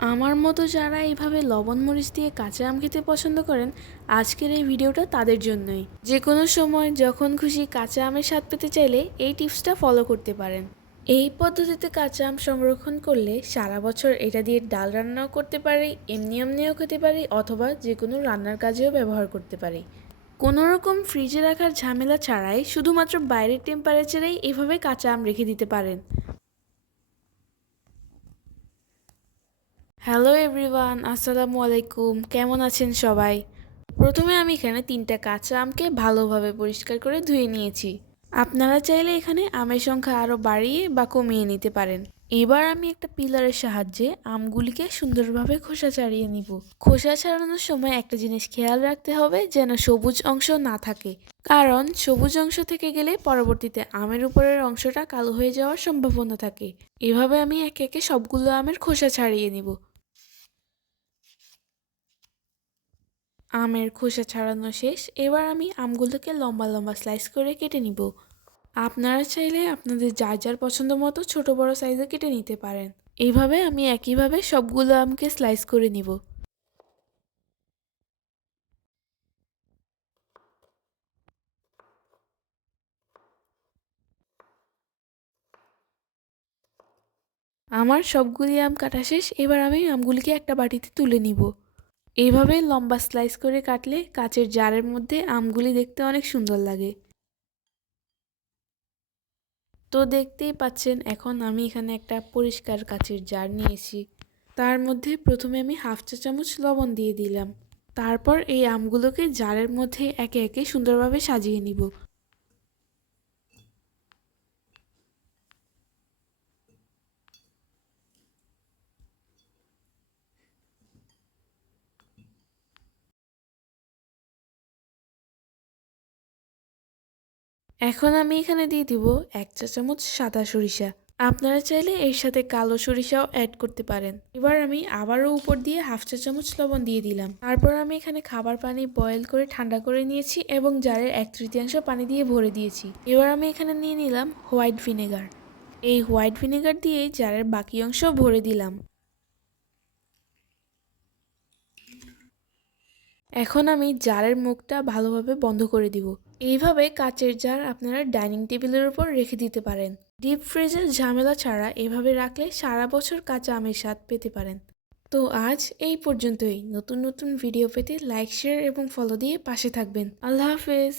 আমার মতো যারা এইভাবে লবণ মরিচ দিয়ে কাঁচা আম খেতে পছন্দ করেন, আজকের এই ভিডিওটা তাদের জন্যই। যে কোনো সময় যখন খুশি কাঁচা আমের স্বাদ পেতে চাইলে এই টিপসটা ফলো করতে পারেন। এই পদ্ধতিতে কাঁচা আম সংরক্ষণ করলে সারা বছর এটা দিয়ে ডাল রান্নাও করতে পারি, এমনি এমনিও খেতে পারি অথবা যে কোনো রান্নার কাজেও ব্যবহার করতে পারি। কোনো রকম ফ্রিজে রাখার ঝামেলা ছাড়াই শুধুমাত্র বাইরের টেম্পারেচারেই এভাবে কাঁচা আম রেখে দিতে পারেন। হ্যালো এভরিওয়ান আসসালামু আলাইকুম কেমন আছেন সবাই? প্রথমে আমি এখানে তিনটা কাঁচা আমকে ভালোভাবে পরিষ্কার করে ধুয়ে নিয়েছি। আপনারা চাইলে এখানে আমের সংখ্যা আরও বাড়িয়ে বা কমিয়ে নিতে পারেন। এবার আমি একটা পিলারের সাহায্যে আমগুলিকে সুন্দরভাবে খোসা ছাড়িয়ে নিব। খোসা ছাড়ানোর সময় একটা জিনিস খেয়াল রাখতে হবে, যেন সবুজ অংশ না থাকে। কারণ সবুজ অংশ থেকে গেলে পরবর্তীতে আমের উপরের অংশটা কালো হয়ে যাওয়ার সম্ভাবনা থাকে। এভাবে আমি একে একে সবগুলো আমের খোসা ছাড়িয়ে নিব। আমের খোসা ছাড়ানো শেষ। এবার আমি আমগুলোকে লম্বা লম্বা স্লাইস করে কেটে নিব। আপনারা চাইলে আপনাদের যার যার পছন্দ মতো ছোটো বড় সাইজে কেটে নিতে পারেন। এইভাবে আমি একইভাবে সবগুলো আমকে স্লাইস করে নিব। আমার সবগুলি আম কাটা শেষ। এবার আমি আমগুলিকে একটা বাটিতে তুলে নিব। এইভাবে লম্বা স্লাইস করে কাটলে কাচের জারের মধ্যে আমগুলি দেখতে অনেক সুন্দর লাগে। তো দেখতেই পাচ্ছেন, এখন আমি এখানে একটা পরিষ্কার কাচের জার নিয়েছি। তার মধ্যে প্রথমে আমি হাফ চা চামচ লবণ দিয়ে দিলাম। তারপর এই আমগুলোকে জারের মধ্যে একে একে সুন্দরভাবে সাজিয়ে নিব। এখন আমি এখানে দিয়ে দিব এক চা চামচ সাদা সরিষা। আপনারা চাইলে এর সাথে কালো সরিষাও অ্যাড করতে পারেন। এবার আমি আবারও উপর দিয়ে হাফ চা চামচ লবণ দিয়ে দিলাম। তারপর আমি এখানে খাবার পানি বয়েল করে ঠান্ডা করে নিয়েছি এবং জারের এক তৃতীয়াংশ পানি দিয়ে ভরে দিয়েছি। এবার আমি এখানে নিয়ে নিলাম হোয়াইট ভিনেগার। এই হোয়াইট ভিনেগার দিয়েই জারের বাকি অংশ ভরে দিলাম। এখন আমি জারের মুখটা ভালোভাবে বন্ধ করে দিব। এইভাবে কাচের জার আপনারা ডাইনিং টেবিলের উপর রেখে দিতে পারেন। ডিপ ফ্রিজের ঝামেলা ছাড়া এভাবে রাখলে সারা বছর কাঁচা আমের স্বাদ পেতে পারেন। তো আজ এই পর্যন্তই। নতুন নতুন ভিডিও পেতে লাইক শেয়ার এবং ফলো দিয়ে পাশে থাকবেন। আল্লাহ হাফেজ।